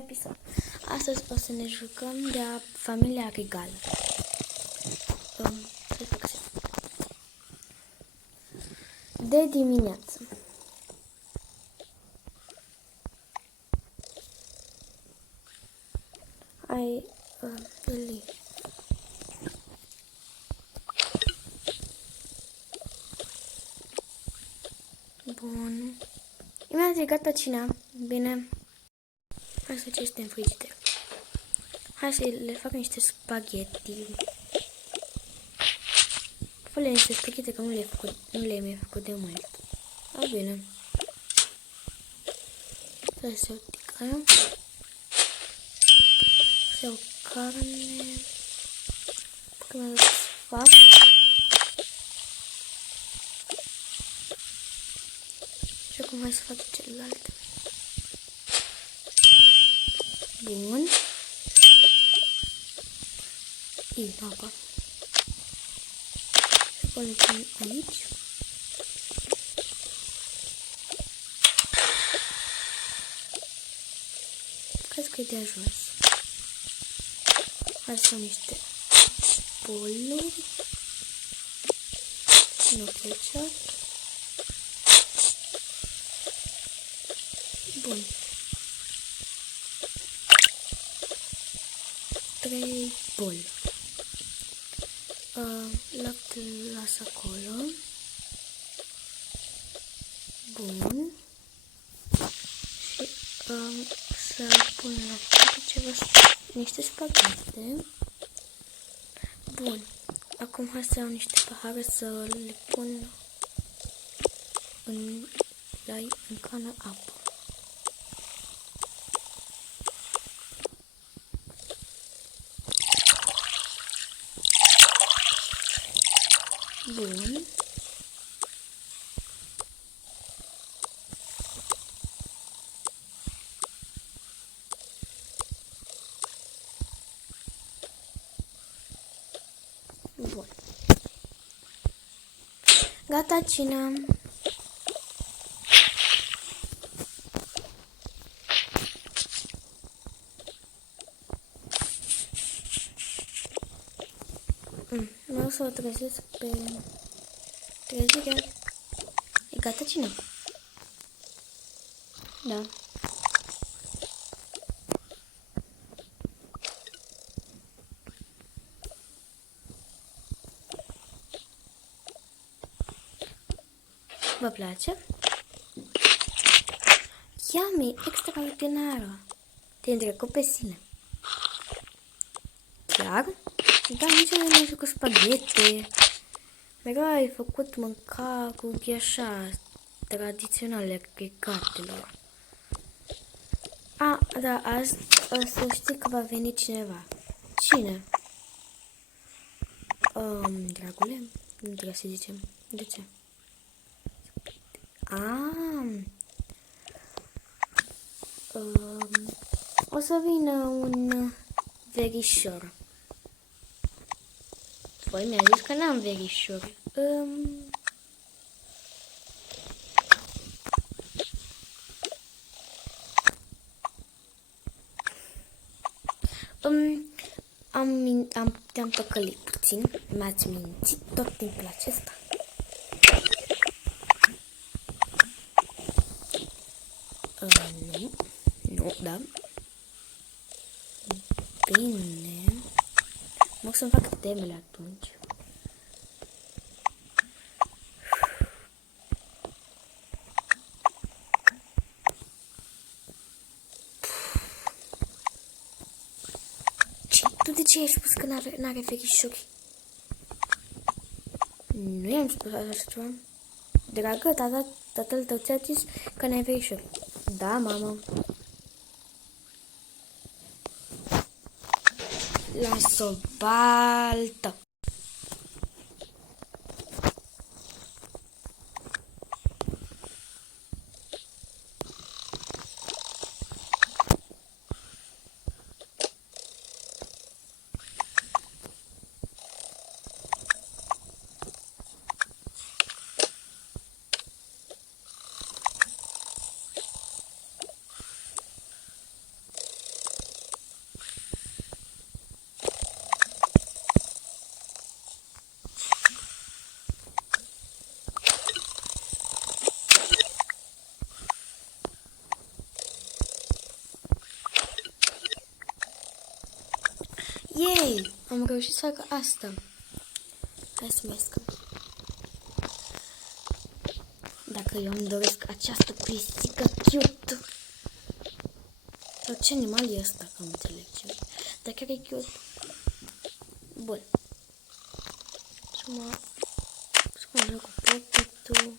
episod. Astăzi o să ne jucăm de familia Regală. Să fac așa. De dimineață. Hai, Eli. Bun. Imediat e gata cina. Bine. Hai să ce este în frigider. Hai să le fac niște spaghetti. Fă-le niște spaghetti că nu le-am mai făcut de mult. A, bine. Să se uitică. Să iau carne. Până să fac. Și acum hai să fac celelalte. Bun. Și apa. Și punem aici. Cred că e de ajuns. Hai să am niște boluri. Nu ketchup. Bun. 3 boli. Lapte las acolo. Bun. Și să pun la foc ceva, niște spaghetti. Bun. Acum hai să iau niște pahare să le pun în cană apă. Bun. Bun. Gata cina. Vreau să o trezesc pe trezire. E gata cina? Da. Vă place? Yummy, extraordinară. Te întrecut pe sine. Chiar? Da, nici nu mai făcut spaghetti. Mereu ai făcut mâncăruri așa, tradiționale regatelor. Da, azi o să știi că va veni cineva. Cine? Dragule? Nu trebuie să zicem. De ce? O să vină un verișor. Păi mi-a zis că n-am verișori. Te-am păcălit puțin. M-ați mințit tot timpul acesta. Nu, da. Bine. Mă să-mi fac temele atunci. Tu de ce ai spus că n-are verișori? Nu i-am spus așa ceva. Dragă, tatăl tău ți-a zis că n-ai verișori. Da, mamă. Las-o baltă. Yay! Am reușit să fac asta. Hai să mergem. Dacă eu îmi doresc această pisică cute. Sau ce animal e ăsta, că nu înțeleg ce. Dar chiar e cute. Bun. Să mă merg cu pocket-ul.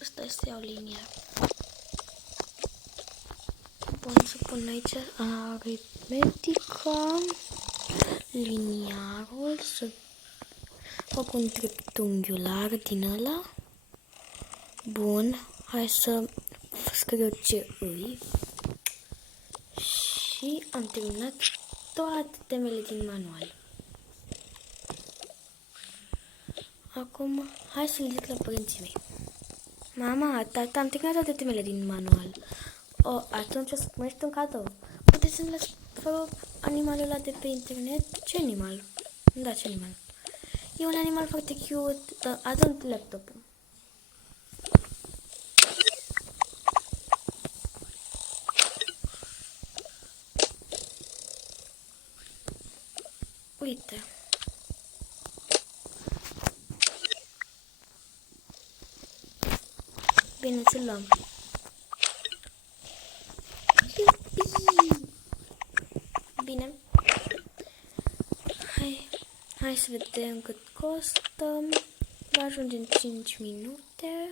Asta să iau linia. Bun, să pun aici aritmetica. Liniarul. Să fac un dreptunghiular din ăla. Bun. Hai să scriu ce îi. Și am terminat toate temele din manual. Acum, hai să le zic la părinții mei. Mama, tata, am terminat toate temele din manual. Atunci o să primești un cadou. Puteți să-mi las fără animalul ăla de pe internet? Ce animal? Da, ce animal? E un animal foarte cute. Adu-mi laptopul. Uite. Bine, ți-l luăm. Bine. Hai să vedem cât costă. Va ajunge în 5 minute.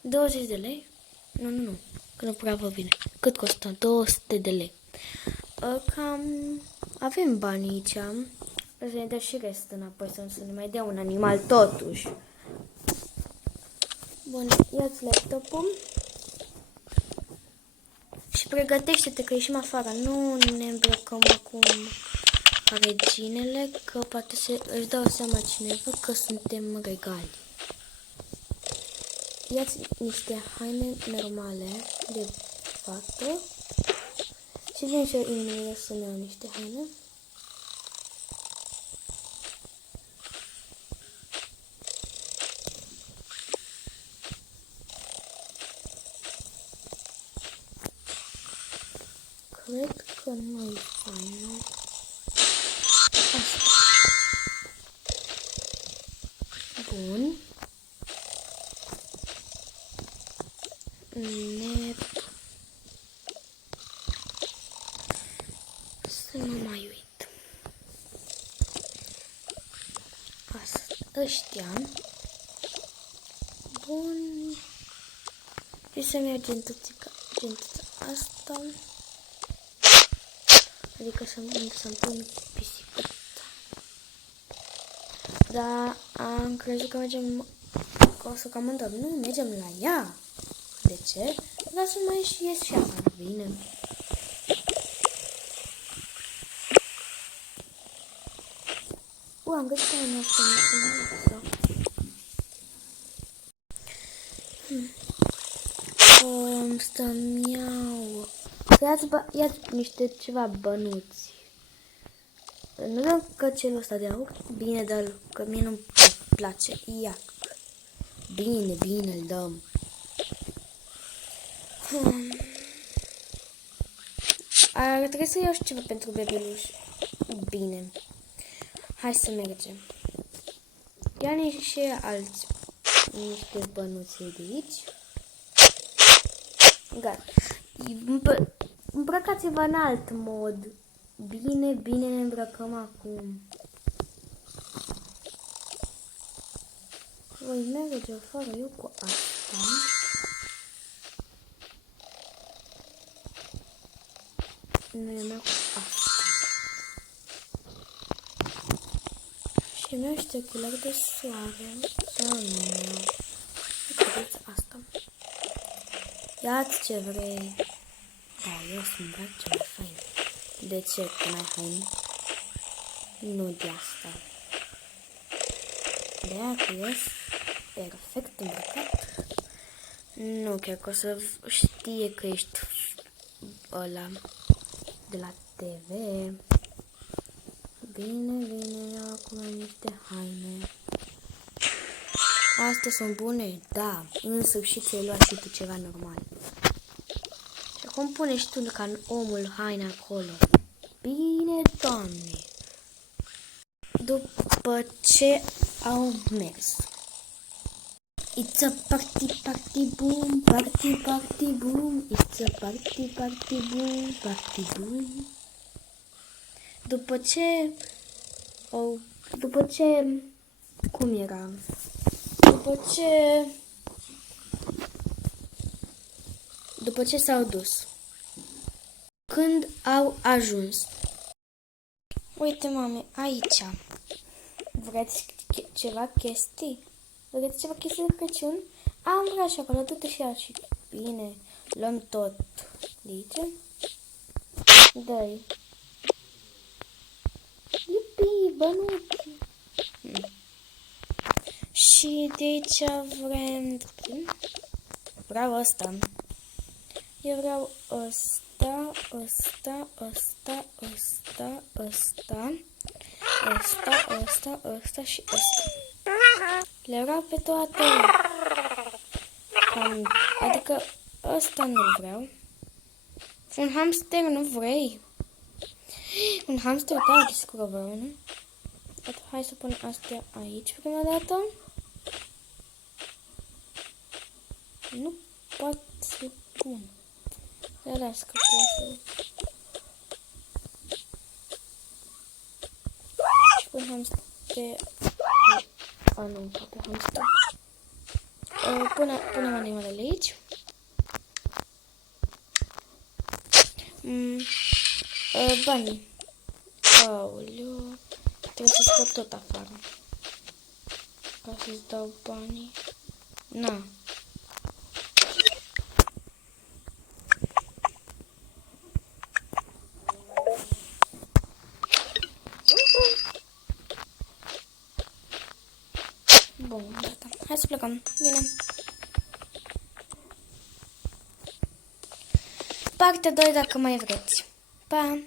20 de lei? Nu. Că nu prea vă vine. Cât costă? 200 de lei. Cam avem bani aici. Să ne dea și restul înapoi, să ne mai dea un animal totuși. Bun, ia-ți laptopul. Și pregătește-te că ieșim afară. Nu ne îmbrăcăm acum ca reginele, că poate își dau seama cineva că suntem regali. Ia-ți niște haine normale de fată. Și vin și eu imediat să-mi iau niște haine. Cred că nu-i faină. Asta. Bun. Să mă mai uit. Asta. Ăștia. Bun. Și să-mi iau gentuța asta. Adică să-mi pun pisicuța. Dar am crezut că mergem, că o să cam îndorm. Nu, mergem la ea. De ce? Dar să mai și ies și afară. Bine. Am găsit că nu asta. Să-mi iau. Ia-ți niște ceva bănuți. Nu dăm căcelul ăsta de aur? Bine, dă-l, că mie nu-mi place. Ia. Bine, îl dăm. Ar trebui să iau și ceva pentru bebeluș. Bine. Hai să mergem. Ia niște alți. Niște bănuți de aici. Gata. Îmbrăcați-vă în alt mod. Bine, ne îmbrăcăm acum. Voi merge fără eu cu asta. Nu, eu merg cu asta. Și mi-au niște ochelari de soare. Sau nu mi-au. Uite asta. Ia-ți ce vrei. Da, eu să-mi îmbrac ceva fain. De ce? Că n-ai haine? Nu de asta. De-aia că ești perfect îmbrăcat. Nu, chiar că o să știe că ești ăla de la TV. Bine, acum niște haine. Astea sunt bune? Da. În sfârșit ți-ai luat și tu ceva normal. Și acum pune și tu ca omul haine acolo. bine, Doamne. După ce au mers. It's a party, party, boom, party, party, boom. It's a party, party, boom, party, boom. După ce... Cum era? După ce s-au dus. Când au ajuns. Uite, mame, aici. Vreți ceva chestii? Vreți ceva chestii de Crăciun? Am vrea și acolo, du-te și ia și... Bine, luăm tot. De aici? Dă-i. Iupi, bănuți. Și de aici vreau ăsta. Eu vreau ăsta, ăsta, ăsta, ăsta, ăsta, ăsta, ăsta, ăsta și ăsta. Le vreau pe toate. Adică ăsta nu vreau. Un hamster nu vrei? Un hamster, da, desigur vreau, nu? Hai să pun astea aici prima dată. Nu pot să pun. Să las că pot să... Și pun hamster... nu, poate hamster. Punem animalele aici. Banii. Aoleu. Trebuie să scot tot afară. Ca să-ți dau banii. Na. Bun, gata. Hai să plecăm. Bine. Partea 2 dacă mai vreți. Pa!